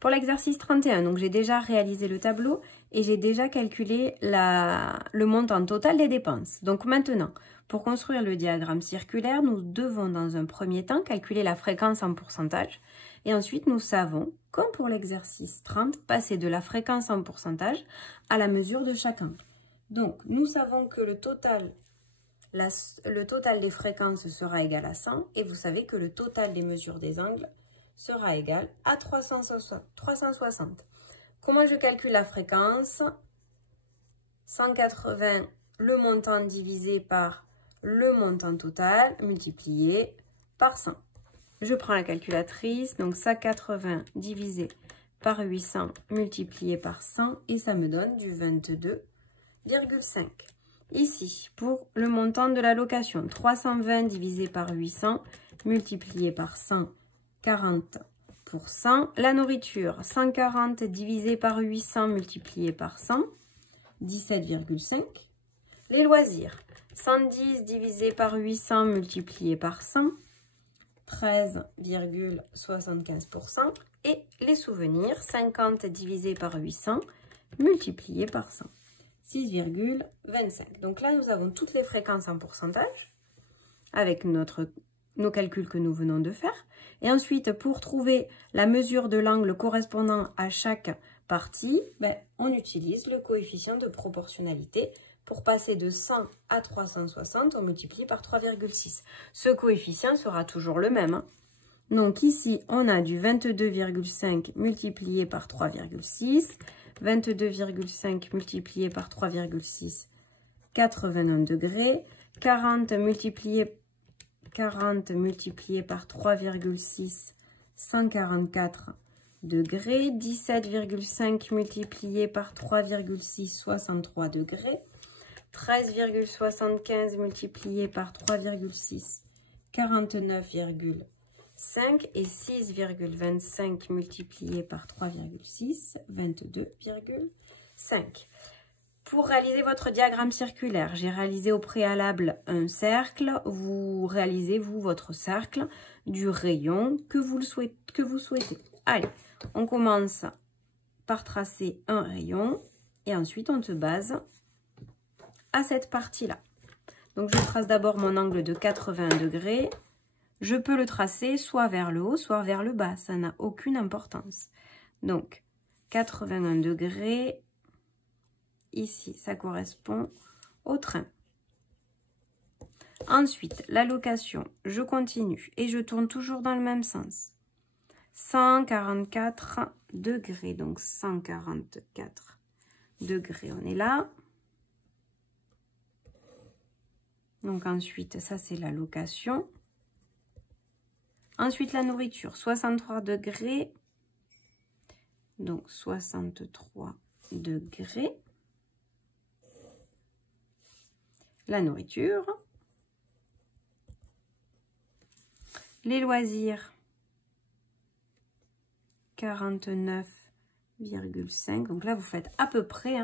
Pour l'exercice 31, donc j'ai déjà réalisé le tableau et j'ai déjà calculé le montant total des dépenses. Donc maintenant, pour construire le diagramme circulaire, nous devons dans un premier temps calculer la fréquence en pourcentage. Et ensuite, nous savons, comme pour l'exercice 30, passer de la fréquence en pourcentage à la mesure de chaque angle. Donc, nous savons que le total des fréquences sera égal à 100 et vous savez que le total des mesures des angles sera égal à 360. Comment je calcule la fréquence? 180, le montant divisé par le montant total, multiplié par 100. Je prends la calculatrice, donc 180 divisé par 800 multiplié par 100 et ça me donne du 22,5. Ici, pour le montant de la location, 320 divisé par 800 multiplié par 100, 40%. La nourriture, 140 divisé par 800 multiplié par 100, 17,5. Les loisirs, 110 divisé par 800 multiplié par 100, 13,75%. Et les souvenirs, 50 divisé par 800 multiplié par 100, 6,25. Donc là, nous avons toutes les fréquences en pourcentage avec nos calculs que nous venons de faire. Et ensuite, pour trouver la mesure de l'angle correspondant à chaque partie, on utilise le coefficient de proportionnalité. Pour passer de 100 à 360, on multiplie par 3,6. Ce coefficient sera toujours le même. Donc ici, on a du 22,5 multiplié par 3,6. 22,5 multiplié par 3,6, 81 degrés. 40 multiplié par 3,6, 144 degrés. 17,5 multiplié par 3,6, 63 degrés. 13,75 multiplié par 3,6, 49,5 et 6,25 multiplié par 3,6, 22,5. Pour réaliser votre diagramme circulaire, j'ai réalisé au préalable un cercle. Vous réalisez, votre cercle du rayon que vous souhaitez. Allez, on commence par tracer un rayon et ensuite on se base à cette partie-là. Donc, je trace d'abord mon angle de 80 degrés. Je peux le tracer soit vers le haut, soit vers le bas. Ça n'a aucune importance. Donc, 81 degrés. Ici, ça correspond au train. Ensuite, la location. Je continue et je tourne toujours dans le même sens. 144 degrés. Donc, 144 degrés. On est là. Donc ensuite, ça c'est la location. Ensuite, la nourriture, 63 degrés. Donc 63 degrés. La nourriture. Les loisirs, 49,5. Donc là, vous faites à peu près.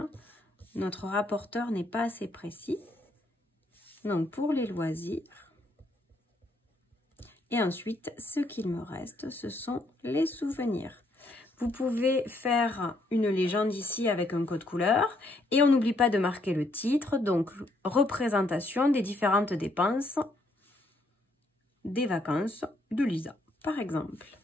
Notre rapporteur n'est pas assez précis. Donc, pour les loisirs. Et ensuite, ce qu'il me reste, ce sont les souvenirs. Vous pouvez faire une légende ici avec un code couleur. Et on n'oublie pas de marquer le titre. Donc, représentation des différentes dépenses des vacances de Lisa, par exemple.